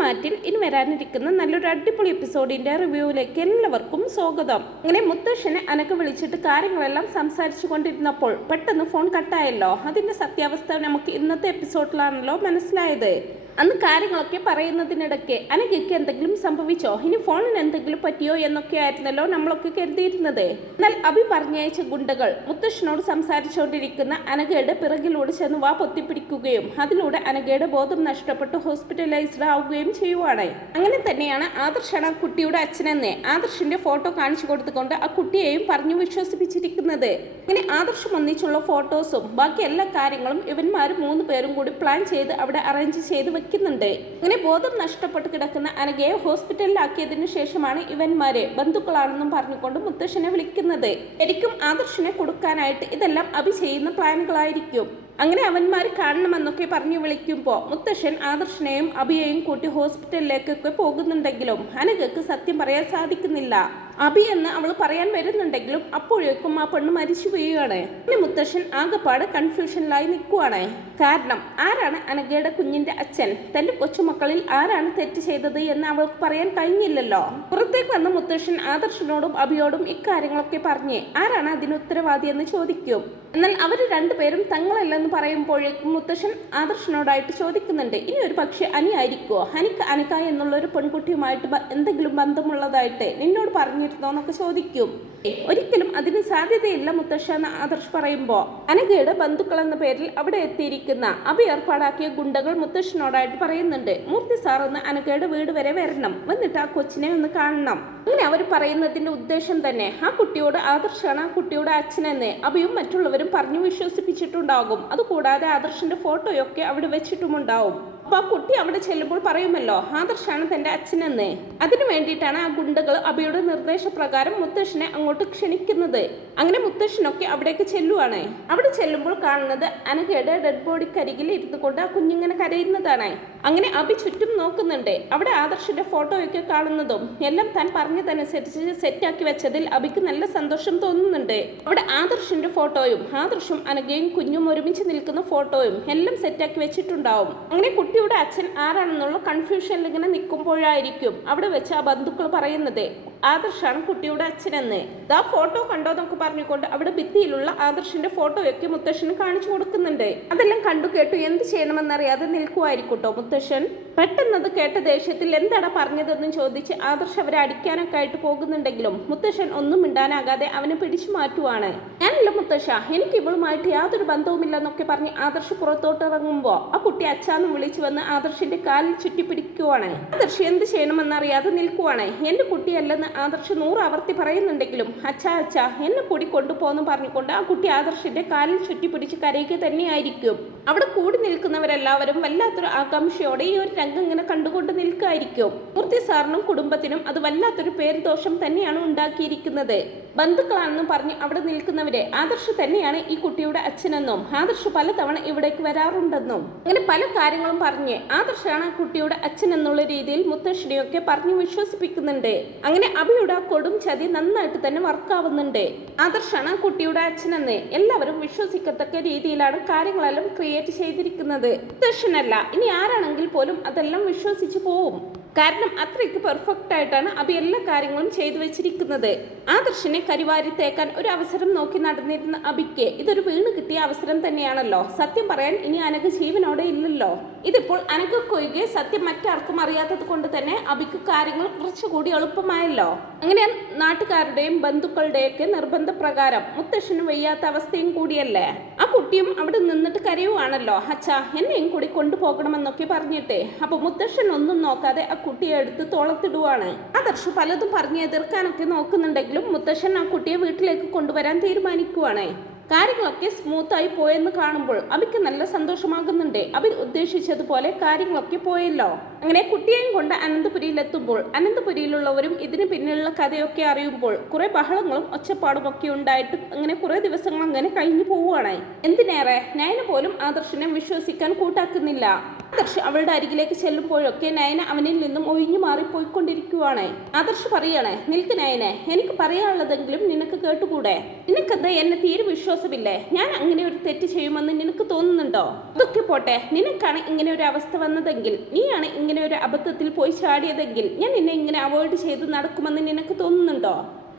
സിനിമാറ്റിൽ ഇനി വരാനിരിക്കുന്ന നല്ലൊരു അടിപൊളി എപ്പിസോഡിന്റെ റിവ്യൂവിലേക്ക് എല്ലാവർക്കും സ്വാഗതം. അങ്ങനെ മുത്തശ്ശനെ അനക്ക് വിളിച്ചിട്ട് കാര്യങ്ങളെല്ലാം സംസാരിച്ചു കൊണ്ടിരുന്നപ്പോൾ പെട്ടെന്ന് ഫോൺ കട്ടായല്ലോ. അതിന്റെ സത്യാവസ്ഥ നമുക്ക് ഇന്നത്തെ എപ്പിസോഡിലാണല്ലോ മനസ്സിലായത്. അന്ന് കാര്യങ്ങളൊക്കെ പറയുന്നതിനിടയ്ക്ക് അനഘയ്ക്ക് എന്തെങ്കിലും സംഭവിച്ചോ, ഇനി ഫോണിന് എന്തെങ്കിലും പറ്റിയോ എന്നൊക്കെ ആയിരുന്നല്ലോ നമ്മളൊക്കെ കരുതിയിരുന്നത്. എന്നാൽ അഭി പറഞ്ഞയച്ച ഗുണ്ടകൾ മുത്തശ്ശനോട് സംസാരിച്ചുകൊണ്ടിരിക്കുന്ന അനഘയുടെ പിറകിലൂടെ ചെന്ന് വാ പൊത്തിപ്പിടിക്കുകയും അതിലൂടെ അനഘയുടെ ബോധം നഷ്ടപ്പെട്ട് ഹോസ്പിറ്റലൈസ്ഡ് ആവുകയും ചെയ്യുവാണ്. അങ്ങനെ തന്നെയാണ് ആദർശാണ് ആ കുട്ടിയുടെ അച്ഛനെന്ന് ആദർശിന്റെ ഫോട്ടോ കാണിച്ചു കൊടുത്തുകൊണ്ട് ആ കുട്ടിയെയും പറഞ്ഞു വിശ്വസിപ്പിച്ചിരിക്കുന്നത്. ഇങ്ങനെ ആദർശം ഒന്നിച്ചുള്ള ഫോട്ടോസും ബാക്കി എല്ലാ കാര്യങ്ങളും ഇവന്മാർ 3 പേരും കൂടി പ്ലാൻ ചെയ്ത് അവിടെ അറേഞ്ച് ചെയ്ത് വെക്കുന്നുണ്ട്. ഇങ്ങനെ ബോധം നഷ്ടപ്പെട്ട് കിടക്കുന്ന അനഘയെ ഹോസ്പിറ്റലിലാക്കിയതിനു ശേഷമാണ് ഇവന്മാരെ ബന്ധുക്കളാണെന്നും പറഞ്ഞുകൊണ്ട് മുത്തശ്ശനെ വിളിക്കുന്നത്. ശരിക്കും ആദർശനെ കൊടുക്കാനായിട്ട് ഇതെല്ലാം അഭി ചെയ്യുന്ന പ്ലാനുകളായിരിക്കും. അങ്ങനെ അവന്മാർ കാണണമെന്നൊക്കെ പറഞ്ഞു വിളിക്കുമ്പോൾ മുത്തശ്ശൻ ആദർശനെയും അഭിയെയും കൂട്ടി ഹോസ്പിറ്റലിലേക്കൊക്കെ പോകുന്നുണ്ടെങ്കിലും അനഘയ്ക്ക് സത്യം പറയാൻ സാധിക്കുന്നില്ല. അഭി എന്ന് അവൾ പറയാൻ വരുന്നുണ്ടെങ്കിലും അപ്പോഴേക്കും ആ പെണ്ണ് മരിച്ചു വീഴുകയാണ്. പിന്നെ മുത്തശ്ശൻ ആകെപ്പാട് കൺഫ്യൂഷനിലായി നിൽക്കുവാണ്. കാരണം ആരാണ് അനഘയുടെ കുഞ്ഞിന്റെ അച്ഛൻ, തന്റെ കൊച്ചുമക്കളിൽ ആരാണ് തെറ്റ് ചെയ്തത് എന്ന് അവൾക്ക് പറയാൻ കഴിഞ്ഞില്ലല്ലോ. പുറത്തേക്ക് വന്ന മുത്തശ്ശൻ ആദർശനോടും അഭിയോടും ഇക്കാര്യങ്ങളൊക്കെ പറഞ്ഞ് ആരാണ് അതിന് ഉത്തരവാദി എന്ന് ചോദിക്കും. എന്നാൽ അവർ രണ്ടുപേരും തങ്ങളല്ലെന്ന് പറയുമ്പോഴേക്കും മുത്തശ്ശൻ ആദർശനോടായിട്ട് ചോദിക്കുന്നുണ്ട്, ഇനി ഒരു പക്ഷെ അനിയായിരിക്കുമോ, ഹനിക്ക് അനക എന്നുള്ളൊരു പെൺകുട്ടിയുമായിട്ട് എന്തെങ്കിലും ബന്ധമുള്ളതായിട്ട് നിന്നോട് പറഞ്ഞിരുന്നോ എന്നൊക്കെ ചോദിക്കും. ഒരിക്കലും അതിന് സാധ്യതയില്ല മുത്തശ്ശ എന്ന് ആദർശ് പറയുമ്പോൾ അനഘയുടെ ബന്ധുക്കൾ എന്ന പേരിൽ അവിടെ എത്തിയിരിക്കുന്ന അഭി ഏർപ്പാടാക്കിയ ഗുണ്ടകൾ മുത്തശ്ശനോടായിട്ട് പറയുന്നുണ്ട്, മൂർത്തി സാർ ഒന്ന് അനഘയുടെ വീട് വരെ വരണം, വന്നിട്ട് ആ കൊച്ചിനെ ഒന്ന് കാണണം. അങ്ങനെ അവർ പറയുന്നതിന്റെ ഉദ്ദേശം തന്നെ ആ കുട്ടിയോട് ആദർശാണ് ആ കുട്ടിയുടെ അച്ഛനെന്ന് അഭിയും മറ്റുള്ളവരും പറഞ്ഞു വിശ്വസിപ്പിച്ചിട്ടുണ്ടാകും. അതുകൂടാതെ ആദർശിന്റെ ഫോട്ടോയൊക്കെ അവിടെ വെച്ചിട്ടുമുണ്ടാവും. അപ്പൊ ആ കുട്ടി അവിടെ ചെല്ലുമ്പോൾ പറയുമല്ലോ ആദർശാണ് തന്റെ അച്ഛനെന്ന്. അതിനു വേണ്ടിയിട്ടാണ് ആ ഗുണ്ടകൾ അഭിയുടെ നിർദ്ദേശപ്രകാരം മുത്തശ്ശനെ അങ്ങോട്ട് ക്ഷണിക്കുന്നത്. അങ്ങനെ മുത്തശ്ശനൊക്കെ അവിടേക്ക് ചെല്ലുവാണ്. അവിടെ ചെല്ലുമ്പോൾ കാണുന്നത് അനഘയുടെ ഡെഡ് ബോഡിക്കരികിൽ ഇരുന്നു കൊണ്ട് ആ കുഞ്ഞിങ്ങനെ കരയുന്നതാണ്. അങ്ങനെ അഭി ചുറ്റും നോക്കുന്നുണ്ട്. അവിടെ ആദർശിന്റെ ഫോട്ടോയൊക്കെ കാണുന്നതും എല്ലാം താൻ പറഞ്ഞതനുസരിച്ച് സെറ്റാക്കി വെച്ചതിൽ അഭിക്ക് നല്ല സന്തോഷം തോന്നുന്നുണ്ട്. അവിടെ ആദർശിന്റെ ഫോട്ടോയും ആദർശും അനഘയും കുഞ്ഞും ഒരുമിച്ച് നിൽക്കുന്ന ഫോട്ടോയും എല്ലാം സെറ്റാക്കി വെച്ചിട്ടുണ്ടാവും. അങ്ങനെ കുട്ടിയുടെ അച്ഛൻ ആരാണെന്നുള്ള കൺഫ്യൂഷനിൽ ഇങ്ങനെ നിൽക്കുമ്പോഴായിരിക്കും അവിടെ വെച്ച് ആ ബന്ധുക്കൾ പറയുന്നത് ആദർശാണ് കുട്ടിയുടെ അച്ഛനെന്ന്. ആ ഫോട്ടോ കണ്ടോ എന്നൊക്കെ പറഞ്ഞുകൊണ്ട് അവിടെ ഭിത്തിയിലുള്ള ആദർശിന്റെ ഫോട്ടോയൊക്കെ മുത്തശ്ശന് കാണിച്ചു കൊടുക്കുന്നുണ്ട്. അതെല്ലാം കണ്ടു കേട്ടു എന്ത് ചെയ്യണമെന്നറിയാതെ നിൽക്കുമായിരിക്കട്ടോ മുത്തശ്ശൻ. പെട്ടെന്നത് കേട്ട ദേഷ്യത്തിൽ എന്താണ് പറഞ്ഞതെന്ന് ചോദിച്ച് ആദർശ് അവരെ അടിക്കാനൊക്കെ ആയിട്ട് പോകുന്നുണ്ടെങ്കിലും മുത്തശ്ശൻ ഒന്നും മിണ്ടാനാകാതെ അവനെ പിടിച്ചു മാറ്റുവാണ്. ഞാനല്ല മുത്തശ്ശ, എനിക്ക് ഇവളുമായിട്ട് യാതൊരു ബന്ധവുമില്ലെന്നൊക്കെ പറഞ്ഞ് ആദർശ് പുറത്തോട്ട് ഇറങ്ങുമ്പോൾ ആ കുട്ടി അച്ഛാന്ന് വിളിച്ചു വന്ന് ആദർശിന്റെ കാലിൽ ചുറ്റിപ്പിടിക്കുവാണ്. ആദർശ് എന്ത് ചെയ്യണമെന്നറിയാതെ നിൽക്കുവാണ്. എന്റെ കുട്ടിയല്ലെന്ന് ആദർശ് 100 ആവർത്തി പറയുന്നുണ്ടെങ്കിലും അച്ഛാ അച്ഛാ എന്നെ കൂടി കൊണ്ടുപോകുന്നു പറഞ്ഞുകൊണ്ട് ആ കുട്ടി ആദർശിന്റെ കാലിൽ ചുറ്റിപ്പിടിച്ച് കരയുക തന്നെയായിരിക്കും. അവിടെ കൂടി നിൽക്കുന്നവരെല്ലാവരും വല്ലാത്തൊരു ആകാംക്ഷയോടെ ഈ ഒരു രംഗം ഇങ്ങനെ കണ്ടുകൊണ്ട് നിൽക്കായിരിക്കും. മൂർത്തി സാറിനും കുടുംബത്തിനും അത് വല്ലാത്തൊരു പേരുദോഷം തന്നെയാണ് ഉണ്ടാക്കിയിരിക്കുന്നത്. ബന്ധുക്കളാണെന്നും പറഞ്ഞ് അവിടെ നിൽക്കുന്നവരെ ആദർശ് തന്നെയാണ് ഈ കുട്ടിയുടെ അച്ഛനെന്നും ആദർശ് പലതവണ ഇവിടേക്ക് വരാറുണ്ടെന്നും അങ്ങനെ പല കാര്യങ്ങളും പറഞ്ഞ് ആദർശാണ് ആ കുട്ടിയുടെ അച്ഛൻ എന്നുള്ള രീതിയിൽ മുത്തശ്ശിനെയൊക്കെ പറഞ്ഞു വിശ്വസിപ്പിക്കുന്നുണ്ട്. അങ്ങനെ അഭിയുടെ ആ കൊടും ചതി നന്നായിട്ട് തന്നെ വർക്കാവുന്നുണ്ട്. ആദർശാണ് ആ കുട്ടിയുടെ അച്ഛനെന്ന് എല്ലാവരും വിശ്വസിക്കത്തക്ക രീതിയിലാണ് കാര്യങ്ങളെല്ലാം ക്രിയേറ്റ് ചെയ്തിരിക്കുന്നത്. മുത്തശ്ശനല്ല, ഇനി ആരാണെങ്കിൽ പോലും അതെല്ലാം വിശ്വസിച്ചു പോവും. കാരണം അത്രയ്ക്ക് പെർഫെക്റ്റ് ആയിട്ടാണ് അഭി എല്ലാ കാര്യങ്ങളും ചെയ്തു വെച്ചിരിക്കുന്നത്. ആദർശിനെ കരിവാരി തേക്കാൻ ഒരു അവസരം നോക്കി നടന്നിരുന്ന അഭിക്ക് ഇതൊരു വീണ് കിട്ടിയ അവസരം തന്നെയാണല്ലോ. സത്യം പറയാൻ ഇനി അനഘ ജീവനോടെ ഇല്ലല്ലോ. ഇതിപ്പോൾ അനഘക്കൊഴികെ സത്യം മറ്റാർക്കും അറിയാത്തത് കൊണ്ട് തന്നെ അഭിക്ക് കാര്യങ്ങൾ കുറച്ചുകൂടി എളുപ്പമായല്ലോ. അങ്ങനെ നാട്ടുകാരുടെയും ബന്ധുക്കളുടെയൊക്കെ നിർബന്ധപ്രകാരം മുത്തശ്ശന് വയ്യാത്ത അവസ്ഥയും കൂടിയല്ലേ. ആ കുട്ടിയും അവിടെ നിന്നിട്ട് കരയുവാണല്ലോ, അച്ഛാ എന്നെയും കൂടി കൊണ്ടുപോകണമെന്നൊക്കെ പറഞ്ഞിട്ട്. അപ്പൊ മുത്തശ്ശൻ ഒന്നും നോക്കാതെ ആ കുട്ടിയെ എടുത്ത് തോളത്തിടുവാണ്. ആദർശ് പലതും പറഞ്ഞ് എതിർക്കാനൊക്കെ നോക്കുന്നുണ്ടെങ്കിലും മുത്തശ്ശൻ ആ കുട്ടിയെ വീട്ടിലേക്ക് കൊണ്ടുവരാൻ തീരുമാനിക്കുവാണ്. കാര്യങ്ങളൊക്കെ സ്മൂത്തായി പോയെന്ന് കാണുമ്പോൾ അഭിക്ക് നല്ല സന്തോഷമാകുന്നുണ്ട്. അഭി ഉദ്ദേശിച്ചതുപോലെ കാര്യങ്ങളൊക്കെ പോയല്ലോ. അങ്ങനെ കുട്ടിയെയും കൊണ്ട് അനന്തപുരിയിലെത്തുമ്പോൾ അനന്തപുരിയിലുള്ളവരും ഇതിന് പിന്നിലുള്ള കഥയൊക്കെ അറിയുമ്പോൾ കുറെ ബഹളങ്ങളും ഒച്ചപ്പാടും ഒക്കെ ഉണ്ടായിട്ട് അങ്ങനെ കുറെ ദിവസങ്ങൾ അങ്ങനെ കഴിഞ്ഞു പോവുകയാണ്. എന്തിനേറെ നയന പോലും ആദർശിനെ വിശ്വസിക്കാൻ കൂട്ടാക്കുന്നില്ല. ആദർശ് അവളുടെ അരികിലേക്ക് ചെല്ലുമ്പോഴൊക്കെ നയന അവനിൽ നിന്നും ഒഴിഞ്ഞു മാറിപ്പോയിക്കൊണ്ടിരിക്കുവാണ്. ആദർശ് പറയണേ, നിൽക്ക് നയനെ, എനിക്ക് പറയാനുള്ളതെങ്കിലും നിനക്ക് കേട്ടുകൂടെ? നിനക്കെന്താ എന്നെ തീരെ വിശ്വാസമില്ലേ? ഞാൻ അങ്ങനെ ഒരു തെറ്റ് ചെയ്യുമെന്ന് നിനക്ക് തോന്നുന്നുണ്ടോ? അതൊക്കെ പോട്ടെ, നിനക്കാണ് ഇങ്ങനെ ഒരു അവസ്ഥ വന്നതെങ്കിൽ നീയാണ് ഇങ്ങനെ ഒരു അബദ്ധത്തിൽ പോയി ചാടിയതെങ്കിൽ ഞാൻ നിന്നെ ഇങ്ങനെ അവോയ്ഡ് ചെയ്ത് നടക്കുമെന്ന് നിനക്ക് തോന്നുന്നുണ്ടോ?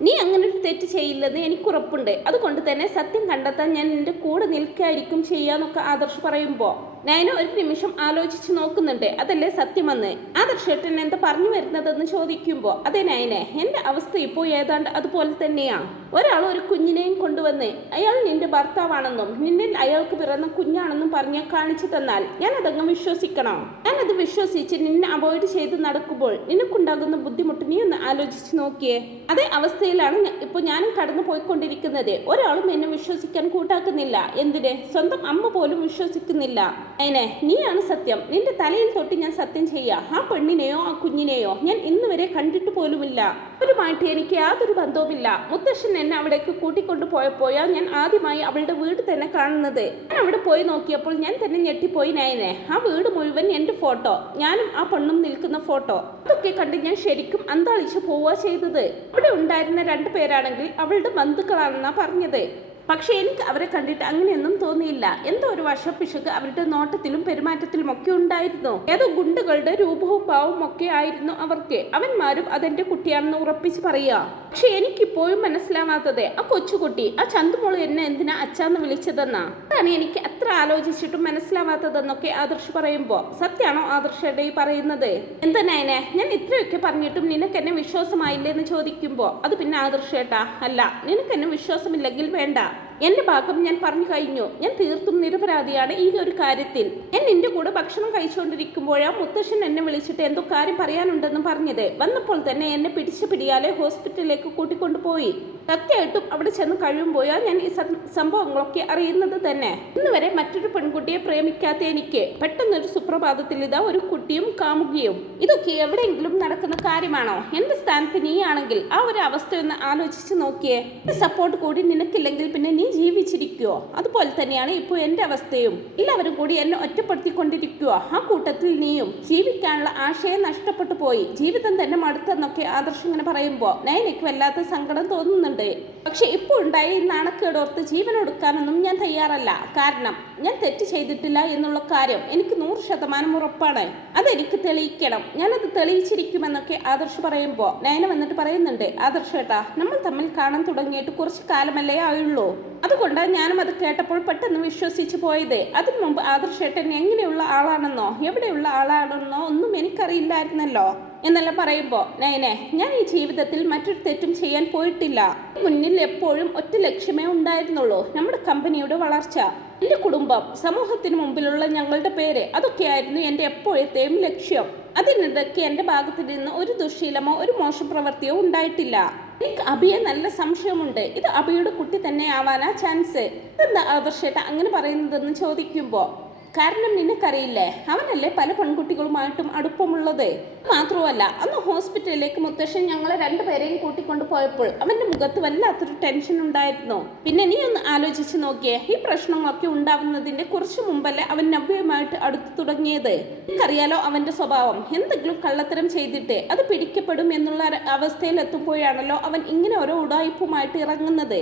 നീ അങ്ങനെ ഒരു തെറ്റ് ചെയ്യില്ലെന്ന് എനിക്ക് ഉറപ്പുണ്ട്. അതുകൊണ്ട് തന്നെ സത്യം കണ്ടെത്താൻ ഞാൻ നിന്റെ കൂടെ നിൽക്കായിരിക്കും ചെയ്യാന്നൊക്കെ ആദർശ് പറയുമ്പോൾ നയന ഒരു നിമിഷം ആലോചിച്ച് നോക്കുന്നുണ്ട്. അതല്ലേ സത്യമെന്ന്. ആദർശേട്ടൻ എന്താ പറഞ്ഞു വരുന്നതെന്ന് ചോദിക്കുമ്പോൾ അതെ നയനെ, എൻ്റെ അവസ്ഥ ഇപ്പോൾ ഏതാണ്ട് അതുപോലെ തന്നെയാ. ഒരാൾ ഒരു കുഞ്ഞിനെയും കൊണ്ടുവന്ന് അയാൾ നിന്റെ ഭർത്താവാണെന്നും നിന്നിൽ അയാൾക്ക് പിറന്ന കുഞ്ഞാണെന്നും പറഞ്ഞ് കാണിച്ചു തന്നാൽ ഞാൻ അതങ്ങ് വിശ്വസിക്കണോ? ഞാനത് വിശ്വസിച്ച് നിന്നെ അവോയ്ഡ് ചെയ്ത് നടക്കുമ്പോൾ നിനക്കുണ്ടാകുന്ന ബുദ്ധിമുട്ട് നീ ഒന്ന് ആലോചിച്ച് നോക്കിയേ. അതേ അവസ്ഥയിലാണ് ഇപ്പോൾ ഞാനും കടന്നു പോയിക്കൊണ്ടിരിക്കുന്നത്. ഒരാളും എന്നെ വിശ്വസിക്കാൻ കൂട്ടാക്കുന്നില്ല. എന്തിന്? സ്വന്തം അമ്മ പോലും വിശ്വസിക്കുന്നില്ല. അതിനെ നീയാണ് സത്യം. നിന്റെ തലയിൽ തൊട്ട് ഞാൻ സത്യം ചെയ്യാം. ആ പെണ്ണിനെയോ ആ കുഞ്ഞിനെയോ ഞാൻ ഇന്ന് വരെ കണ്ടിട്ട് പോലുമില്ല. അവരുമായിട്ട് എനിക്ക് യാതൊരു ബന്ധവുമില്ല. മുത്തശ്ശൻ എന്നെ അവിടേക്ക് കൂട്ടിക്കൊണ്ടു പോയപ്പോഴാ ഞാൻ ആദ്യമായി അവളുടെ വീട് തന്നെ കാണുന്നത്. ഞാൻ അവിടെ പോയി നോക്കിയപ്പോൾ ഞാൻ തന്നെ ഞെട്ടിപ്പോയി നയനെ. ആ വീട് മുഴുവൻ എൻ്റെ ഫോട്ടോ, ഞാനും ആ പെണ്ണും നിൽക്കുന്ന ഫോട്ടോ, അതൊക്കെ കണ്ട് ഞാൻ ശരിക്കും അന്താളിച്ച് പോവുക ചെയ്തത്. അവിടെ ഉണ്ടായിരുന്ന 2 പേരാണെങ്കിൽ അവളുടെ ബന്ധുക്കളാണെന്നാ പറഞ്ഞത്. പക്ഷെ എനിക്ക് അവരെ കണ്ടിട്ട് അങ്ങനെയൊന്നും തോന്നിയില്ല. എന്തോ ഒരു വശപ്പിശക് അവരുടെ നോട്ടത്തിലും പെരുമാറ്റത്തിലും ഒക്കെ ഉണ്ടായിരുന്നു. ഏതോ ഗുണ്ടകളുടെ രൂപവും ഭാവവും ഒക്കെ ആയിരുന്നു അവർക്ക്. അവന്മാരും അതെന്റെ കുട്ടിയാണെന്ന് ഉറപ്പിച്ച് പറയാ. പക്ഷെ എനിക്കിപ്പോഴും മനസ്സിലാവാത്തത് ആ കൊച്ചുകുട്ടി, ആ ചന്തുമോള് എന്നെ എന്തിനാ അച്ഛാന്ന് വിളിച്ചതെന്നാ. അതാണ് എനിക്ക് അത്ര ആലോചിച്ചിട്ടും മനസ്സിലാവാത്തതെന്നൊക്കെ ആദർശ് പറയുമ്പോ സത്യാണോ ആദർശയുടെ ഈ പറയുന്നത്? എന്താ നയനെ, ഞാൻ ഇത്രയൊക്കെ പറഞ്ഞിട്ടും നിനക്ക് എന്നെ വിശ്വാസമായില്ലേന്ന് ചോദിക്കുമ്പോ അത് പിന്നെ ആദർശേട്ടാ, അല്ല നിനക്ക് എന്നെ വിശ്വാസമില്ലെങ്കിൽ വേണ്ട. എന്റെ ഭാഗം ഞാൻ പറഞ്ഞു കഴിഞ്ഞു. ഞാൻ തീർത്തും നിരപരാധിയാണ് ഈ ഒരു കാര്യത്തിൽ. ഞാൻ നിന്റെ കൂടെ ഭക്ഷണം കഴിച്ചുകൊണ്ടിരിക്കുമ്പോഴാ മുത്തശ്ശൻ എന്നെ വിളിച്ചിട്ട് എന്തോ കാര്യം പറയാനുണ്ടെന്ന് പറഞ്ഞത്. വന്നപ്പോൾ തന്നെ എന്നെ പിടിച്ച പിടിയാലെ ഹോസ്പിറ്റലിലേക്ക് കൂട്ടിക്കൊണ്ടുപോയി. സത്യമായിട്ടും അവിടെ ചെന്ന് കഴിയുമ്പോഴാ ഞാൻ ഈ സംഭവങ്ങളൊക്കെ അറിയുന്നത് തന്നെ. ഇന്ന് വരെ മറ്റൊരു പെൺകുട്ടിയെ പ്രേമിക്കാത്ത എനിക്ക് പെട്ടെന്നൊരു സുപ്രഭാതത്തിൽ ഇതാ ഒരു കുട്ടിയും കാമുകിയും. ഇതൊക്കെ എവിടെയെങ്കിലും നടക്കുന്ന കാര്യമാണോ? എന്റെ സ്ഥാനത്ത് നീയാണെങ്കിൽ ആ ഒരു അവസ്ഥയൊന്ന് ആലോചിച്ച് നോക്കിയേ. സപ്പോർട്ട് കൂടി നിനക്കില്ലെങ്കിൽ പിന്നെ നീ ജീവിച്ചിരിക്കുവോ? അതുപോലെ തന്നെയാണ് ഇപ്പോൾ എൻ്റെ അവസ്ഥയും. എല്ലാവരും കൂടി എന്നെ ഒറ്റപ്പെടുത്തിക്കൊണ്ടിരിക്കുക. ആ കൂട്ടത്തിൽ നീയും. ജീവിക്കാനുള്ള ആശയം നഷ്ടപ്പെട്ടു പോയി. ജീവിതം തന്നെ മടുത്തെന്നൊക്കെ ആദർശം ഇങ്ങനെ പറയുമ്പോൾ നയനയ്ക്ക് വല്ലാത്ത സങ്കടം തോന്നുന്നുണ്ട്. പക്ഷെ ഇപ്പോൾ ഉണ്ടായ ഈ നാണക്കേടോർത്ത് ജീവൻ കൊടുക്കാനൊന്നും ഞാൻ തയ്യാറല്ല. കാരണം ഞാൻ തെറ്റ് ചെയ്തിട്ടില്ല എന്നുള്ള കാര്യം എനിക്ക് 100% ഉറപ്പാണ്. അതെനിക്ക് തെളിയിക്കണം. ഞാനത് തെളിയിച്ചിരിക്കുമെന്നൊക്കെ ആദർശ് പറയുമ്പോൾ നയന വന്നിട്ട് പറയുന്നുണ്ട്, ആദർശേട്ടാ, നമ്മൾ തമ്മിൽ കാണാൻ തുടങ്ങിയിട്ട് കുറച്ച് കാലമല്ലേ ആയുള്ളൂ. അതുകൊണ്ടാണ് ഞാനും അത് കേട്ടപ്പോൾ പെട്ടെന്ന് വിശ്വസിച്ച് പോയത്. അതിനു മുമ്പ് ആദർശേട്ടൻ എങ്ങനെയുള്ള ആളാണെന്നോ എവിടെയുള്ള ആളാണെന്നോ ഒന്നും എനിക്കറിയില്ലായിരുന്നല്ലോ എന്നെല്ലാം പറയുമ്പോൾ നയനെ, ഞാൻ ഈ ജീവിതത്തിൽ മറ്റൊരു തെറ്റും ചെയ്യാൻ പോയിട്ടില്ല. മുന്നിൽ എപ്പോഴും ഒറ്റ ലക്ഷ്യമേ ഉണ്ടായിരുന്നുള്ളൂ, നമ്മുടെ കമ്പനിയുടെ വളർച്ച, എൻ്റെ കുടുംബം, സമൂഹത്തിന് മുമ്പിലുള്ള ഞങ്ങളുടെ പേര്. അതൊക്കെയായിരുന്നു എൻ്റെ എപ്പോഴത്തെയും ലക്ഷ്യം. അതിനിടയ്ക്ക് എൻ്റെ ഭാഗത്ത് നിന്ന് ഒരു ദുശ്ശീലമോ ഒരു മോശം പ്രവൃത്തിയോ ഉണ്ടായിട്ടില്ല. എനിക്ക് അഭിയെ നല്ല സംശയമുണ്ട്. ഇത് അഭിയുടെ കുട്ടി തന്നെ ആവാനാ ചാൻസ്. എന്താ ആദർശേട്ട അങ്ങനെ പറയുന്നതെന്ന് ചോദിക്കുമ്പോൾ കാരണം നിനക്കറിയില്ലേ, അവനല്ലേ പല പെൺകുട്ടികളുമായിട്ടും അടുപ്പമുള്ളത്. മാത്രമല്ല അന്ന് ഹോസ്പിറ്റലിലേക്ക് മുത്തശ്ശൻ ഞങ്ങളെ 2 പേരെയും കൂട്ടിക്കൊണ്ടു പോയപ്പോൾ അവന്റെ മുഖത്ത് വല്ലാത്തൊരു ടെൻഷൻ ഉണ്ടായിരുന്നു. പിന്നെ നീ ഒന്ന് ആലോചിച്ച് നോക്കിയേ, ഈ പ്രശ്നങ്ങളൊക്കെ ഉണ്ടാവുന്നതിന്റെ കുറച്ചു മുമ്പല്ലേ അവൻ നവ്യയുമായിട്ട് അടുത്തു തുടങ്ങിയത്. എനിക്കറിയാലോ അവന്റെ സ്വഭാവം. എന്തെങ്കിലും കള്ളത്തരം ചെയ്തിട്ട് അത് പിടിക്കപ്പെടും എന്നുള്ള അവസ്ഥയിൽ എത്തുമ്പോഴാണല്ലോ അവൻ ഇങ്ങനെ ഓരോ ഉടായിപ്പുമായിട്ട് ഇറങ്ങുന്നത്.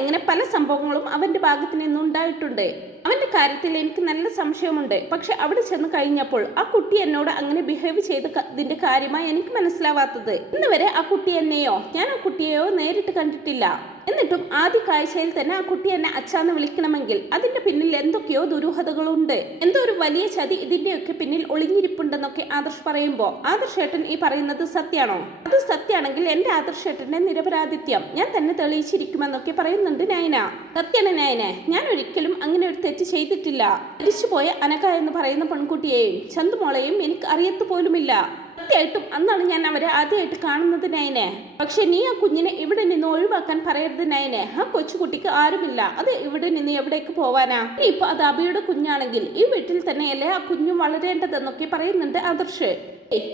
അങ്ങനെ പല സംഭവങ്ങളും അവന്റെ ഭാഗത്ത് നിന്നുണ്ടായിട്ടുണ്ട്. അവന്റെ കാര്യത്തിൽ എനിക്ക് നല്ല സംശയമുണ്ട്. പക്ഷെ അവിടെ ചെന്ന് കഴിഞ്ഞപ്പോൾ ആ കുട്ടി എന്നോട് അങ്ങനെ ബിഹേവ് ചെയ്തതിന്റെ കാര്യമായി എനിക്ക് മനസ്സിലാവാത്തത്. ഇന്ന് വരെ ആ കുട്ടി എന്നെയോ ഞാൻ ആ കുട്ടിയെയോ നേരിട്ട് കണ്ടിട്ടില്ല. എന്നിട്ടും ആദ്യ കാഴ്ചയിൽ തന്നെ ആ കുട്ടി എന്നെ അച്ഛാന്ന് വിളിക്കണമെങ്കിൽ അതിന്റെ പിന്നിൽ എന്തൊക്കെയോ ദുരൂഹതകളുണ്ട്. എന്തോ ഒരു വലിയ ചതി ഇതിന്റെയൊക്കെ പിന്നിൽ ഒളിഞ്ഞിരിപ്പുണ്ടെന്നൊക്കെ ആദർശ് പറയുമ്പോൾ ആദർശേട്ടൻ ഈ പറയുന്നത് സത്യാണോ? അത് സത്യാണെങ്കിൽ എന്റെ ആദർശേട്ടന്റെ നിരപരാധിത്യം ഞാൻ തന്നെ തെളിയിച്ചിരിക്കുമെന്നൊക്കെ പറയുന്നുണ്ട് നയന. സത്യാണ് നയനെ, ഞാൻ ഒരിക്കലും അങ്ങനെ ഒരു തെറ്റ് ചെയ്തിട്ടില്ല. മരിച്ചുപോയ അനഘ എന്ന് പറയുന്ന പെൺകുട്ടിയെയും ചന്തുമോളെയും എനിക്ക് അറിയത്തു പോലുമില്ല. സത്യമായിട്ടും അന്നാണ് ഞാൻ അവരെ ആദ്യമായിട്ട് കാണുന്നത് നയനെ. പക്ഷെ നീ ആ കുഞ്ഞിനെ ഇവിടെ നിന്ന് ഒഴിവാക്കാൻ പറയരുത് നയനെ. ആ കൊച്ചുകുട്ടിക്ക് ആരുമില്ല. അത് ഇവിടെ നിന്ന് എവിടേക്ക് പോവാനാ? ഇപ്പൊ അത് അബിയുടെ കുഞ്ഞാണെങ്കിൽ ഈ വീട്ടിൽ തന്നെയല്ലേ ആ കുഞ്ഞും വളരേണ്ടതെന്നൊക്കെ പറയുന്നുണ്ട് ആദർശ്.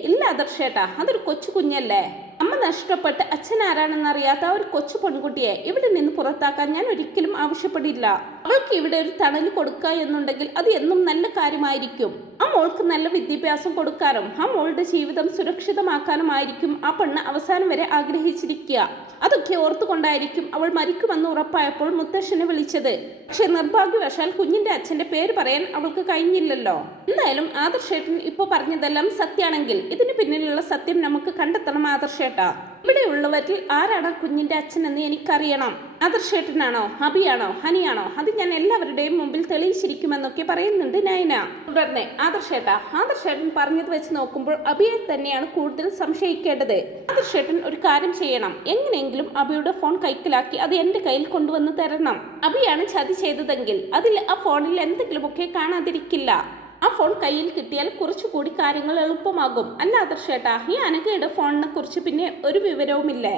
ഇല്ല ആദർശേട്ടാ, അതൊരു കൊച്ചു കുഞ്ഞല്ലേ. അമ്മ അമ്മ നഷ്ടപ്പെട്ട് അച്ഛൻ ആരാണെന്ന് അറിയാത്ത ഒരു കൊച്ചു പെൺകുട്ടിയെ ഇവിടെ നിന്ന് പുറത്താക്കാൻ ഞാൻ ഒരിക്കലും ആവശ്യപ്പെടില്ല. അവൾക്ക് ഇവിടെ ഒരു തണൽ കൊടുക്കുക എന്നുണ്ടെങ്കിൽ അത് എന്നും നല്ല കാര്യമായിരിക്കും. ആ മോൾക്ക് നല്ല വിദ്യാഭ്യാസം കൊടുക്കാനും ആ മോളുടെ ജീവിതം സുരക്ഷിതമാക്കാനുമായിരിക്കും ആ പെണ്ണ് അവസാനം വരെ ആഗ്രഹിച്ചിരിക്കുക. അതൊക്കെ ഓർത്തുകൊണ്ടായിരിക്കും അവൾ മരിക്കുമെന്ന് ഉറപ്പായപ്പോൾ മുത്തശ്ശനെ വിളിച്ചത്. പക്ഷെ നിർഭാഗ്യവശാൽ കുഞ്ഞിന്റെ അച്ഛന്റെ പേര് പറയാൻ അവൾക്ക് കഴിഞ്ഞില്ലല്ലോ. എന്തായാലും ആദർശേട്ടൻ ഇപ്പൊ പറഞ്ഞതെല്ലാം സത്യമാണെങ്കിൽ ഇതിന് പിന്നിലുള്ള സത്യം നമുക്ക് കണ്ടെത്തണം ആദർശേട്ടാ. ഇവിടെയുള്ളവരിൽ ആരാണ് കുഞ്ഞിന്റെ അച്ഛൻ എന്ന് എനിക്കറിയണം. ആദർശേട്ടനാണോ, അഭിയാണോ, ഹനിയാണോ, അത് ഞാൻ എല്ലാവരുടെയും മുമ്പിൽ തെളിയിച്ചിരിക്കുമെന്നൊക്കെ പറയുന്നുണ്ട് നയന. തുടർന്ന് ആദർശേട്ടൻ പറഞ്ഞത് വെച്ച് നോക്കുമ്പോൾ അഭിയെ തന്നെയാണ് കൂടുതൽ സംശയിക്കേണ്ടത്. ആദർശേട്ടൻ ഒരു കാര്യം ചെയ്യണം. എങ്ങനെയെങ്കിലും അഭിയുടെ ഫോൺ കൈക്കലാക്കി അത് എന്റെ കയ്യിൽ കൊണ്ടുവന്ന് തരണം. അഭിയാണ് ചതി ചെയ്തതെങ്കിൽ അതിൽ ആ ഫോണിൽ എന്തെങ്കിലുമൊക്കെ കാണാതിരിക്കില്ല. ആ ഫോൺ കയ്യിൽ കിട്ടിയാൽ കുറച്ചുകൂടി കാര്യങ്ങൾ എളുപ്പമാകും. അല്ല ആദർശേട്ടാ, ഈ അനഘയുടെ ഫോണിനെ കുറിച്ച് പിന്നെ ഒരു വിവരവുമില്ലേ?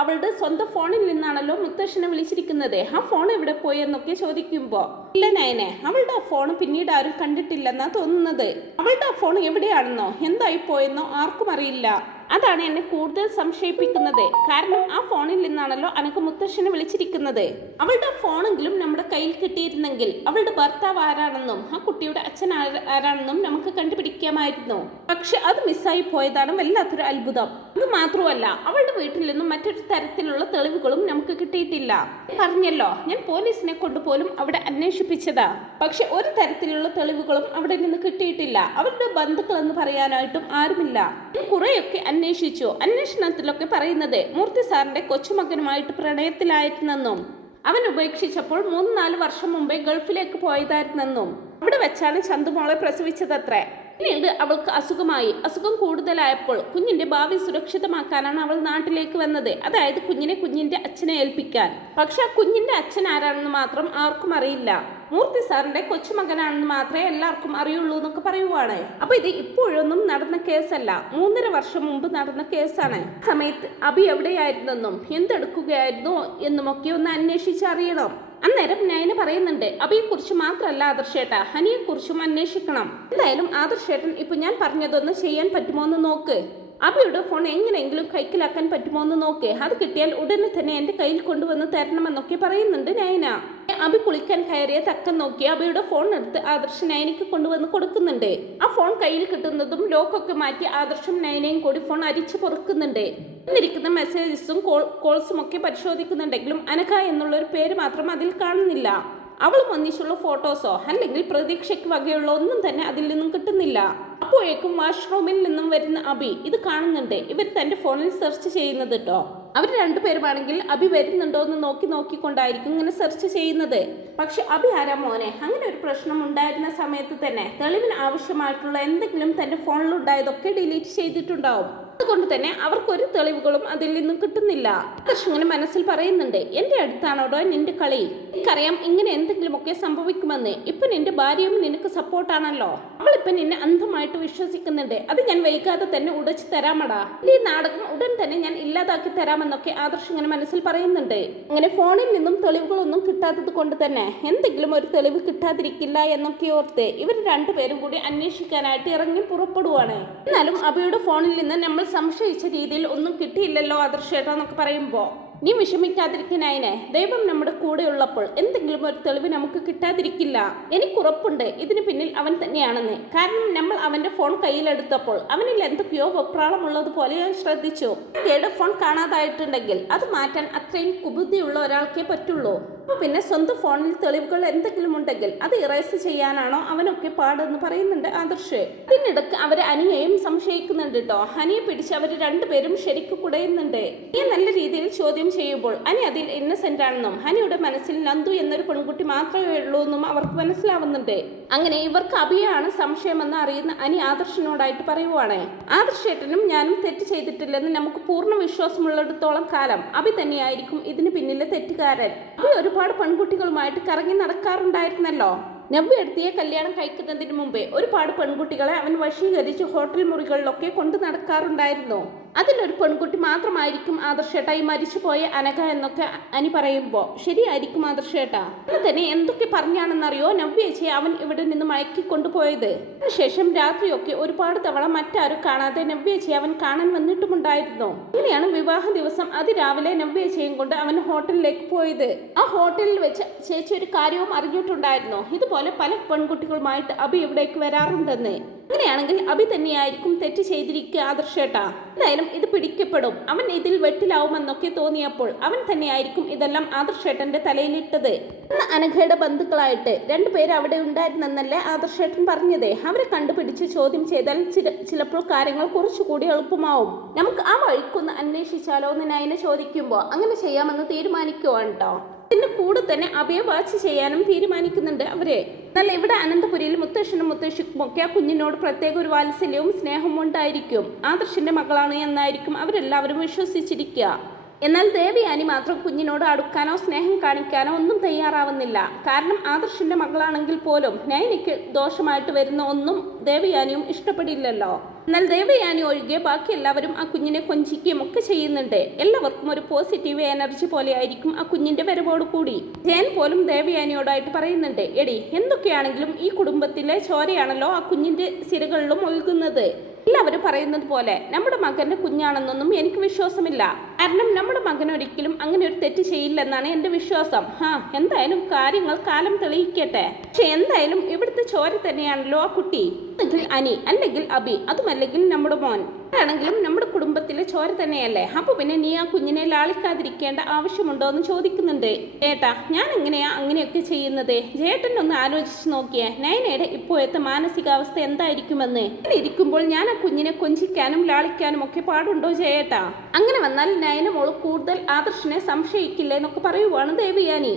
അവളുടെ സ്വന്തം ഫോണിൽ നിന്നാണല്ലോ മുത്തശ്ശനെ വിളിച്ചിരിക്കുന്നത്. ആ ഫോൺ എവിടെ പോയി എന്നൊക്കെ ചോദിക്കുമ്പോ ഇല്ല നയനെ, അവളുടെ ആ ഫോൺ പിന്നീട് ആരും കണ്ടിട്ടില്ലെന്നാ തോന്നുന്നത്. അവളുടെ ആ ഫോൺ എവിടെയാണെന്നോ എന്തായി പോയെന്നോ ആർക്കും അറിയില്ല. അതാണ് എന്നെ കൂടുതൽ സംശയിപ്പിക്കുന്നത്. കാരണം ആ ഫോണിൽ നിന്നാണല്ലോ അനക്ക് മുത്തശ്ശനെ വിളിച്ചിരിക്കുന്നത്. അവളുടെ ഫോണെങ്കിലും നമ്മുടെ കയ്യിൽ കിട്ടിയിരുന്നെങ്കിൽ അവളുടെ ഭർത്താവ് ആരാണെന്നും ആ കുട്ടിയുടെ അച്ഛൻ ആരാണെന്നും നമുക്ക് കണ്ടുപിടിക്കാമായിരുന്നു. പക്ഷെ അത് മിസ്സായി പോയതാണ് വല്ലാത്തൊരു അത്ഭുതം. ഇത് മാത്രമല്ല, അവളുടെ വീട്ടിൽ നിന്നും മറ്റൊരു തരത്തിലുള്ള തെളിവുകളും നമുക്ക് കിട്ടിയിട്ടില്ല. പറഞ്ഞല്ലോ, ഞാൻ പോലീസിനെ കൊണ്ടുപോലും അവിടെ അന്വേഷിപ്പിച്ചതാ. പക്ഷെ ഒരു തരത്തിലുള്ള തെളിവുകളും അവിടെ നിന്ന് കിട്ടിയിട്ടില്ല. അവരുടെ ബന്ധുക്കൾ എന്ന് പറയാനായിട്ടും ആരുമില്ല. കുറെയൊക്കെ അന്വേഷിച്ചു. അന്വേഷണത്തിലൊക്കെ പറയുന്നത് മൂർത്തി സാറിന്റെ കൊച്ചുമകനുമായിട്ട് പ്രണയത്തിലായിരുന്നെന്നും അവൻ ഉപേക്ഷിച്ചപ്പോൾ 3-4 വർഷം മുമ്പേ ഗൾഫിലേക്ക് പോയതായിരുന്നെന്നും അവിടെ വെച്ചാണ് ചന്തുമോളെ പ്രസവിച്ചതത്രേ. പിന്നീട് അവൾക്ക് അസുഖം കൂടുതലായപ്പോൾ കുഞ്ഞിന്റെ ഭാവി സുരക്ഷിതമാക്കാനാണ് അവൾ നാട്ടിലേക്ക് വന്നത്. അതായത് കുഞ്ഞിന്റെ അച്ഛനെ ഏൽപ്പിക്കാൻ. പക്ഷെ ആ കുഞ്ഞിന്റെ അച്ഛൻ ആരാണെന്ന് മാത്രം ആർക്കും അറിയില്ല. മൂർത്തി സാറിന്റെ കൊച്ചുമകനാണെന്ന് മാത്രമേ എല്ലാവർക്കും അറിയുള്ളൂ എന്നൊക്കെ പറയുവാണ്. അപ്പൊ ഇത് ഇപ്പോഴൊന്നും നടന്ന കേസല്ല, 3.5 വർഷം മുമ്പ് നടന്ന കേസാണ്. സമയത്ത് അഭി എവിടെയായിരുന്നെന്നും എന്തെടുക്കുകയായിരുന്നു എന്നുമൊക്കെ ഒന്ന് അന്വേഷിച്ചറിയണം. അന്നേരം നയന പറയുന്നുണ്ട്, അഭിയെക്കുറിച്ച് മാത്രമല്ല ആദർശേട്ടാ, ഹനിയെക്കുറിച്ചും അന്വേഷിക്കണം. എന്തായാലും ആദർശേട്ടൻ ഇപ്പൊ ഞാൻ പറഞ്ഞതൊന്ന് ചെയ്യാൻ പറ്റുമോ എന്ന് നോക്ക്. അഭിയുടെ ഫോൺ എങ്ങനെയെങ്കിലും കൈക്കലാക്കാൻ പറ്റുമോ എന്ന് നോക്ക്. അത് കിട്ടിയാൽ ഉടനെ തന്നെ എന്റെ കയ്യിൽ കൊണ്ടുവന്ന് തരണമെന്നൊക്കെ പറയുന്നുണ്ട് നയന. അഭി കുളിക്കാൻ കയറിയ തക്കം നോക്കി അഭിയുടെ ഫോൺ എടുത്ത് ആദർശ് നയനയ്ക്ക് കൊണ്ടുവന്ന് കൊടുക്കുന്നുണ്ട്. ആ ഫോൺ കയ്യിൽ കിട്ടുന്നതും ലോക്കൊക്കെ മാറ്റി ആദർശും നയനയും കൂടി ഫോൺ അരിച്ചു പൊറുക്കുന്നുണ്ട്. എന്നിരിക്കുന്ന മെസ്സേജസും കോൾസും ഒക്കെ പരിശോധിക്കുന്നുണ്ടെങ്കിലും അനഘ എന്നുള്ളൊരു പേര് മാത്രം അതിൽ കാണുന്നില്ല. അവളും ഒന്നിച്ചുള്ള ഫോട്ടോസോ അല്ലെങ്കിൽ പ്രതീക്ഷയ്ക്ക് വകയുള്ള ഒന്നും തന്നെ അതിൽ നിന്നും കിട്ടുന്നില്ല. അപ്പോഴേക്കും വാഷ്റൂമിൽ നിന്നും വരുന്ന അഭി ഇത് കാണുന്നുണ്ട്. ഇവർ തന്റെ ഫോണിൽ സെർച്ച് ചെയ്യുന്നത് കേട്ടോ. അവർ രണ്ടുപേരുമാണെങ്കിൽ അഭി വരുന്നുണ്ടോ എന്ന് നോക്കിക്കൊണ്ടായിരിക്കും ഇങ്ങനെ സെർച്ച് ചെയ്യുന്നത്. പക്ഷെ അഭി ആരാ മോനെ? അങ്ങനെ ഒരു പ്രശ്നം ഉണ്ടായിരുന്ന സമയത്ത് തന്നെ തെളിവിന് ആവശ്യമായിട്ടുള്ള എന്തെങ്കിലും തന്റെ ഫോണിലുണ്ടായതൊക്കെ ഡിലീറ്റ് ചെയ്തിട്ടുണ്ടാവും. അതുകൊണ്ട് തന്നെ അവർക്കൊരു തെളിവുകളും അതിൽ നിന്നും കിട്ടുന്നില്ല. ഇങ്ങനെ മനസ്സിൽ പറയുന്നുണ്ട്, എന്റെ അടുത്താണോടോ നിന്റെ കളി? എനിക്കറിയാം ഇങ്ങനെ എന്തെങ്കിലുമൊക്കെ സംഭവിക്കുമെന്ന്. ഇപ്പൊ നിന്റെ ഭാര്യയും നിനക്ക് സപ്പോർട്ടാണല്ലോ. അവളിപ്പൊ നിന്നെ അന്ധമായിട്ട് വിശ്വസിക്കുന്നുണ്ട്. അത് ഞാൻ വൈകാതെ തന്നെ ഉടച്ചു തരാമടാ. ഈ നാടകം ഉടൻ തന്നെ ഞാൻ ഇല്ലാതാക്കി തരാമെന്നൊക്കെ ആദർശ് ഇങ്ങനെ മനസ്സിൽ പറയുന്നുണ്ട്. അങ്ങനെ ഫോണിൽ നിന്നും തെളിവുകളൊന്നും കിട്ടാത്തത് കൊണ്ട് തന്നെ എന്തെങ്കിലും ഒരു തെളിവ് കിട്ടാതിരിക്കില്ല എന്നൊക്കെ ഓർത്ത് ഇവർ രണ്ടുപേരും കൂടി അന്വേഷിക്കാനായിട്ട് ഇറങ്ങി പുറപ്പെടുവാണ്. എന്നാലും അഭിയുടെ ഫോണിൽ നിന്ന് നമ്മൾ സംശയിച്ച രീതിയിൽ ഒന്നും കിട്ടിയില്ലല്ലോ ആദർശേട്ടാ എന്നൊക്കെ പറയുമ്പോ നീ വിഷമിക്കാതിരിക്കാനായിനെ. ദൈവം നമ്മുടെ കൂടെ ഉള്ളപ്പോൾ എന്തെങ്കിലും ഒരു തെളിവ് നമുക്ക് കിട്ടാതിരിക്കില്ല. എനിക്കുറപ്പുണ്ട് ഇതിന് പിന്നിൽ അവൻ തന്നെയാണെന്ന്. കാരണം നമ്മൾ അവന്റെ ഫോൺ കയ്യിലെടുത്തപ്പോൾ അവനിൽ എന്തൊക്കെയോ വെപ്രാളം ഉള്ളതുപോലെ ഞാൻ ശ്രദ്ധിച്ചു. ഫോൺ കാണാതായിട്ടുണ്ടെങ്കിൽ അത് മാറ്റാൻ അത്രയും കുബുദ്ധിയുള്ള ഒരാൾക്കേ പറ്റുള്ളൂ. അപ്പൊ പിന്നെ സ്വന്തം ഫോണിൽ തെളിവുകൾ എന്തെങ്കിലും ഉണ്ടെങ്കിൽ അത് ഇറേസ് ചെയ്യാനാണോ അവനൊക്കെ പാടെന്ന് പറയുന്നുണ്ട് ആദർശ്. അതിനിടക്ക് അവരെ അനിയെയും സംശയിക്കുന്നുണ്ട് കേട്ടോ. ഹനിയെ പിടിച്ച് അവർ രണ്ടുപേരും ശരിക്കും കുടയുന്നുണ്ട്. ഈ നല്ല രീതിയിൽ ചോദ്യം ചെയ്യുമ്പോൾ അനി അതിൽ ഇന്നസെന്റ് ആണെന്നും ഹനിയുടെ മനസ്സിൽ നന്ദു എന്നൊരു പെൺകുട്ടി മാത്രമേ ഉള്ളൂ എന്നും അവർക്ക് മനസ്സിലാവുന്നുണ്ട്. അങ്ങനെ ഇവർക്ക് അഭിയാണ് സംശയമെന്ന് അറിയുന്ന അനി ആദർശിനോടായിട്ട് പറയുവാണ്, ആദർശേട്ടനും ഞാനും തെറ്റ് ചെയ്തിട്ടില്ലെന്ന് നമുക്ക് പൂർണ്ണ വിശ്വാസമുള്ളിടത്തോളം കാലം അഭി തന്നെയായിരിക്കും ഇതിന് പിന്നിലെ തെറ്റുകാരൻ. അഭി ഒരുപാട് പെൺകുട്ടികളുമായിട്ട് കറങ്ങി നടക്കാറുണ്ടായിരുന്നല്ലോ. നവ്യ എടുത്തിയെ കല്യാണം കഴിക്കുന്നതിന് മുമ്പേ ഒരുപാട് പെൺകുട്ടികളെ അവൻ വശീകരിച്ച് ഹോട്ടൽ മുറികളിലൊക്കെ കൊണ്ടു നടക്കാറുണ്ടായിരുന്നു. അതിലൊരു പെൺകുട്ടി മാത്രമായിരിക്കും ആദർശേട്ടായി മരിച്ചുപോയ അനഘ എന്നൊക്കെ അനി പറയുമ്പോൾ ശരിയായിരിക്കും ആദർശേട്ടാ. അന്ന് തന്നെ എന്തൊക്കെ പറഞ്ഞാണെന്നറിയോ നവ്യേച്ചയെ അവൻ ഇവിടെ നിന്ന് മയക്കി കൊണ്ടുപോയത്. അതിനുശേഷം രാത്രിയൊക്കെ ഒരുപാട് തവണ മറ്റാരും കാണാതെ നവ്യേച്ചയെ അവൻ കാണാൻ വന്നിട്ടുമുണ്ടായിരുന്നു. ഇങ്ങനെയാണ് വിവാഹ ദിവസം അതിരാവിലെ നവ്യേച്ചയും കൊണ്ട് അവൻ ഹോട്ടലിലേക്ക് പോയത്. ആ ഹോട്ടലിൽ വെച്ച് ചേച്ചി ഒരു കാര്യവും അറിഞ്ഞിട്ടുണ്ടായിരുന്നു. ഇതുപോലെ പല പെൺകുട്ടികളുമായിട്ട് അബി ഇവിടേക്ക് വരാറുണ്ടെന്ന്. അങ്ങനെയാണെങ്കിൽ അബി തന്നെയായിരിക്കും തെറ്റ് ചെയ്തിരിക്കുക ആദർശേട്ടാ. എന്തായാലും ഇത് പിടിക്കപ്പെടും. അവൻ ഇതിൽ വെട്ടിലാവുമെന്നൊക്കെ തോന്നിയപ്പോൾ അവൻ തന്നെയായിരിക്കും ഇതെല്ലാം ആദർശേട്ടന്റെ തലയിലിട്ടത്. അനഘയുടെ ബന്ധുക്കളായിട്ട് രണ്ടുപേര് അവിടെ ഉണ്ടായിരുന്നെന്നല്ലേ ആദർശേട്ടൻ പറഞ്ഞത്. അവരെ കണ്ടുപിടിച്ച് ചോദ്യം ചെയ്താൽ ചിലപ്പോൾ കാര്യങ്ങൾ കുറച്ചുകൂടി എളുപ്പമാവും. നമുക്ക് ആ വഴിക്കൊന്ന് അന്വേഷിച്ചാലോ എന്ന് നയന ചോദിക്കുമ്പോൾ അങ്ങനെ ചെയ്യാമെന്ന് തീരുമാനിക്കുവാണ് കേട്ടോ. ഇതിന്റെ കൂടെ തന്നെ അബിയെ വാച്ച് ചെയ്യാനും തീരുമാനിക്കുന്നുണ്ട് അവര്. എന്നാൽ ഇവിടെ അനന്തപുരിയിൽ മുത്തശ്ശനും മുത്തശ്ശിക്കും ഒക്കെ ആ കുഞ്ഞിനോട് പ്രത്യേക ഒരു വാത്സല്യവും സ്നേഹവും ഉണ്ടായിരിക്കും. ആദർശിന്റെ മകളാണ് എന്നായിരിക്കും അവരെല്ലാവരും വിശ്വസിച്ചിരിക്കുക. എന്നാൽ ദേവയാനി മാത്രം കുഞ്ഞിനോട് അടുക്കാനോ സ്നേഹം കാണിക്കാനോ ഒന്നും തയ്യാറാവുന്നില്ല. കാരണം ആദർശിന്റെ മകളാണെങ്കിൽ പോലും നയനിക്ക് ദോഷമായിട്ട് വരുന്ന ഒന്നും ദേവയാനിയും ഇഷ്ടപ്പെടില്ലല്ലോ. എന്നാൽ ദേവയാനി ഒഴികെ ബാക്കി എല്ലാവരും ആ കുഞ്ഞിനെ കൊഞ്ചിക്കുകയും ഒക്കെ ചെയ്യുന്നുണ്ട്. എല്ലാവർക്കും ഒരു പോസിറ്റീവ് എനർജി പോലെ ആയിരിക്കും ആ കുഞ്ഞിന്റെ വരവോട് കൂടി. ജയൻ പോലും ദേവയാനിയോടായിട്ട് പറയുന്നുണ്ട്, എടി എന്തൊക്കെയാണെങ്കിലും ഈ കുടുംബത്തിലെ ചോരയാണല്ലോ ആ കുഞ്ഞിന്റെ സിരകളിലും ഒഴുകുന്നത്. എല്ലാവരും പറയുന്നത് പോലെ നമ്മുടെ മകന്റെ കുഞ്ഞാണെന്നൊന്നും എനിക്ക് വിശ്വാസമില്ല. കാരണം നമ്മുടെ മകൻ ഒരിക്കലും അങ്ങനെ ഒരു തെറ്റ് ചെയ്യില്ലെന്നാണ് എൻ്റെ വിശ്വാസം. എന്തായാലും കാര്യങ്ങൾ കാലം തെളിയിക്കട്ടെ. പക്ഷെ എന്തായാലും ഇവിടുത്തെ ചോര തന്നെയാണല്ലോ ആ കുട്ടി. അല്ലെങ്കിൽ അനി, അല്ലെങ്കിൽ അബി, അതുമല്ലെങ്കിൽ നമ്മുടെ മോൻ. ആണെങ്കിലും നമ്മുടെ കുടുംബത്തിലെ ചോര തന്നെയല്ലേ. അപ്പൊ പിന്നെ നീ ആ കുഞ്ഞിനെ ലാളിക്കാതിരിക്കേണ്ട ആവശ്യമുണ്ടോ എന്ന് ചോദിക്കുന്നുണ്ട്. ഏട്ടാ, ഞാൻ എങ്ങനെയാ അങ്ങനെയൊക്കെ ചെയ്യുന്നത്? ജേട്ടനൊന്ന് ആലോചിച്ച് നോക്കിയേ. നയനയുടെ ഇപ്പോഴത്തെ മാനസികാവസ്ഥ എന്തായിരിക്കുമെന്ന്. ഇരിക്കുമ്പോൾ ഞാൻ ആ കുഞ്ഞിനെ കൊഞ്ചിക്കാനും ലാളിക്കാനും ഒക്കെ പാടുണ്ടോ ജയേട്ടാ? അങ്ങനെ വന്നാൽ നയന മോള് കൂടുതൽ ആദർശിനെ സംശയിക്കില്ലേ എന്നൊക്കെ പറയുവാണ് ദേവയാനി.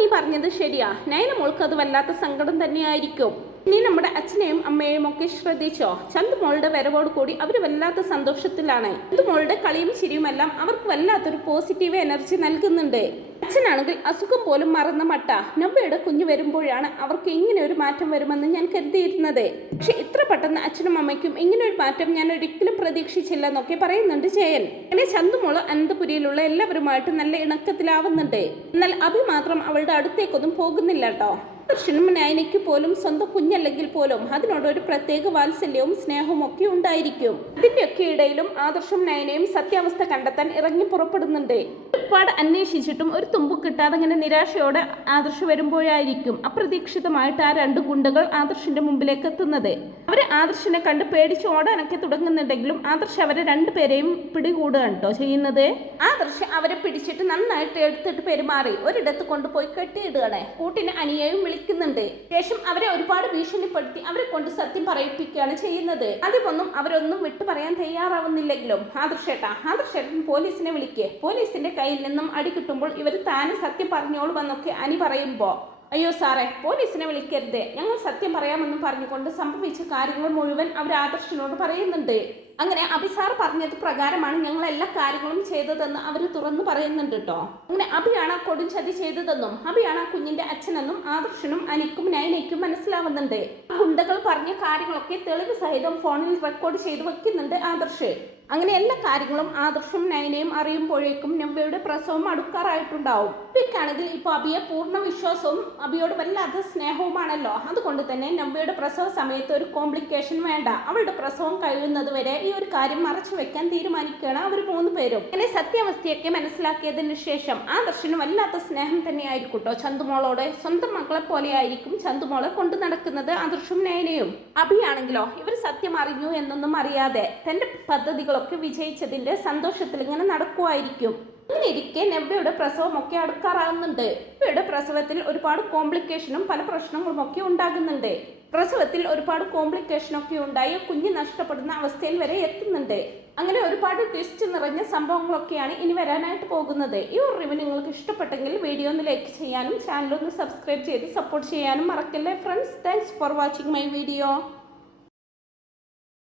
നീ പറഞ്ഞത് ശരിയാ. നയന മോൾക്ക് അത് വല്ലാത്ത സങ്കടം തന്നെയായിരിക്കും. നീ നമ്മുടെ അച്ഛനെയും അമ്മയെയും ഒക്കെ ശ്രദ്ധിച്ചോ? ചന്തുമോളുടെ വരവോട് കൂടി അവർ വല്ലാത്ത സന്തോഷത്തിലാണ്. ചന്തുമോളുടെ കളിയും ചിരിയുമെല്ലാം അവർക്ക് വല്ലാത്തൊരു പോസിറ്റീവ് എനർജി നൽകുന്നുണ്ട്. അച്ഛനാണെങ്കിൽ അസുഖം പോലും മറന്ന മട്ട. നവ്യയുടെ കുഞ്ഞു വരുമ്പോഴാണ് അവർക്ക് ഇങ്ങനെ ഒരു മാറ്റം വരുമെന്ന് ഞാൻ കരുതിയിരുന്നത്. പക്ഷെ ഇത്ര പെട്ടെന്ന് അച്ഛനും അമ്മയ്ക്കും ഇങ്ങനെ ഒരു മാറ്റം ഞാൻ ഒരിക്കലും പ്രതീക്ഷിച്ചില്ല എന്നൊക്കെ പറയുന്നുണ്ട് ജയൻ. അങ്ങനെ ചന്തുമോള് അനന്തപുരിയിലുള്ള എല്ലാവരുമായിട്ട് നല്ല ഇണക്കത്തിലാവുന്നുണ്ട്. എന്നാൽ അഭി മാത്രം അവളുടെ അടുത്തേക്കൊന്നും പോകുന്നില്ല കേട്ടോ. ആദർശനും നയനയ്ക്ക് പോലും സ്വന്തം കുഞ്ഞല്ലെങ്കിൽ പോലും അതിനോട് ഒരു പ്രത്യേക വാത്സല്യവും സ്നേഹവും ഒക്കെ ഉണ്ടായിരിക്കും. ഇതിന്റെയൊക്കെ ഇടയിലും ആദർശം നയനയും സത്യാവസ്ഥ കണ്ടെത്താൻ ഇറങ്ങി പുറപ്പെടുന്നുണ്ട്. ഒരുപാട് അന്വേഷിച്ചിട്ടും ഒരു തുമ്പ് കിട്ടാതെ അങ്ങനെ നിരാശയോടെ ആദർശ് വരുമ്പോഴായിരിക്കും അപ്രതീക്ഷിതമായിട്ട് ആ രണ്ട് ഗുണ്ടകൾ ആദർശിന്റെ മുമ്പിലേക്ക് എത്തുന്നത്. അവര് ആദർശിനെ കണ്ട് പേടിച്ച് ഓടാനൊക്കെ തുടങ്ങുന്നുണ്ടെങ്കിലും ആദർശ് അവരെ രണ്ടുപേരെയും പിടികൂടുകയാണ് കേട്ടോ ചെയ്യുന്നത്. ആദർശ് അവരെ പിടിച്ചിട്ട് നന്നായിട്ട് എടുത്തിട്ട് പെരുമാറി ഒരിടത്ത് കൊണ്ടുപോയി കെട്ടിയിടുകയാണ്. കൂട്ടിന് അനിയെയും വിളിക്കുന്നുണ്ട്. ശേഷം അവരെ ഒരുപാട് ഭീഷണിപ്പെടുത്തി അവരെ കൊണ്ട് സത്യം പറയിപ്പിക്കുകയാണ് ചെയ്യുന്നത്. അതിമൊന്നും അവരൊന്നും വിട്ടു പറയാൻ തയ്യാറാവുന്നില്ലെങ്കിലും ആദർശേട്ടൻ പോലീസിനെ വിളിക്കേ. പോലീസിന്റെ കയ്യിൽ നിന്നും അടി കിട്ടുമ്പോൾ ഇവർ താനും സത്യം പറഞ്ഞോളൂ എന്നൊക്കെ അനി പറയുമ്പോ, അയ്യോ സാറേ, പോലീസിനെ വിളിക്കരുത്, ഞങ്ങൾ സത്യം പറയാമെന്നും പറഞ്ഞുകൊണ്ട് സംഭവിച്ച കാര്യങ്ങൾ മുഴുവൻ അവർ ആദർശിനോട് പറയുന്നുണ്ട്. അങ്ങനെ അബി സാർ പറഞ്ഞത് പ്രകാരമാണ് ഞങ്ങൾ എല്ലാ കാര്യങ്ങളും ചെയ്തതെന്ന് അവർ തുറന്നു പറയുന്നുണ്ട് കേട്ടോ. അങ്ങനെ അബിയാണ് കൊടുംചതി ചെയ്തതെന്നും അബിയാണ് ആ കുഞ്ഞിന്റെ അച്ഛനെന്നും ആദർശനും അനിക്കും നയനയ്ക്കും മനസ്സിലാവുന്നുണ്ട്. ഗുണ്ടകൾ പറഞ്ഞ കാര്യങ്ങളൊക്കെ തെളിവ് സഹിതം ഫോണിൽ റെക്കോർഡ് ചെയ്ത് വെക്കുന്നുണ്ട് ആദർശ്. അങ്ങനെ എല്ലാ കാര്യങ്ങളും ആദർശും നയനയും അറിയുമ്പോഴേക്കും നവ്യയുടെ പ്രസവം അടുക്കാറായിട്ടുണ്ടാവും. നവ്യക്കാണെങ്കിൽ ഇപ്പൊ അബിയെ പൂർണ്ണ വിശ്വാസവും അബിയോട് വല്ലാത്ത സ്നേഹവുമാണല്ലോ. അതുകൊണ്ട് തന്നെ നവ്യയുടെ പ്രസവ സമയത്ത് ഒരു കോംപ്ലിക്കേഷൻ വേണ്ട. അവളുടെ പ്രസവം കഴിയുന്നത് വരെ ഈ ഒരു കാര്യം മറച്ചു വെക്കാൻ തീരുമാനിക്കുകയാണ് അവർ 3 പേരും. അങ്ങനെ സത്യാവസ്ഥയൊക്കെ മനസ്സിലാക്കിയതിന് ശേഷം ആദർശന് വല്ലാത്ത സ്നേഹം തന്നെയായിരിക്കും കേട്ടോ ചന്തുമോളോട്. സ്വന്തം മക്കളെ പോലെ ആയിരിക്കും ചന്തുമോളെ കൊണ്ടു നടക്കുന്നത് ആദർശും നയനയും. അബിയാണെങ്കിലോ ഇവർ സത്യം അറിഞ്ഞു എന്നൊന്നും അറിയാതെ തന്റെ പദ്ധതികളൊക്കെ വിജയിച്ചതിന്റെ സന്തോഷത്തിൽ ഇങ്ങനെ നടക്കുമായിരിക്കും. അങ്ങനെ ഇരിക്കെ നവ്യയുടെ പ്രസവമൊക്കെ അടുക്കാറാകുന്നുണ്ട്. നവ്യയുടെ പ്രസവത്തിൽ ഒരുപാട് കോംപ്ലിക്കേഷനും പല പ്രശ്നങ്ങളും ഒക്കെ ഉണ്ടാകുന്നുണ്ട്. പ്രസവത്തിൽ ഒരുപാട് കോംപ്ലിക്കേഷനൊക്കെ ഉണ്ടായി കുഞ്ഞ് നഷ്ടപ്പെടുന്ന അവസ്ഥയിൽ വരെ എത്തുന്നുണ്ട്. അങ്ങനെ ഒരുപാട് ട്വിസ്റ്റ് നിറഞ്ഞ സംഭവങ്ങളൊക്കെയാണ് ഇനി വരാനായിട്ട് പോകുന്നത്. ഈ ഒരു റിവ്യൂ നിങ്ങൾക്ക് ഇഷ്ടപ്പെട്ടെങ്കിൽ വീഡിയോ ഒന്ന് ലൈക്ക് ചെയ്യാനും ചാനൽ ഒന്ന് സബ്സ്ക്രൈബ് ചെയ്ത് സപ്പോർട്ട് ചെയ്യാനും മറക്കല്ലേ friends. Thanks for watching my video.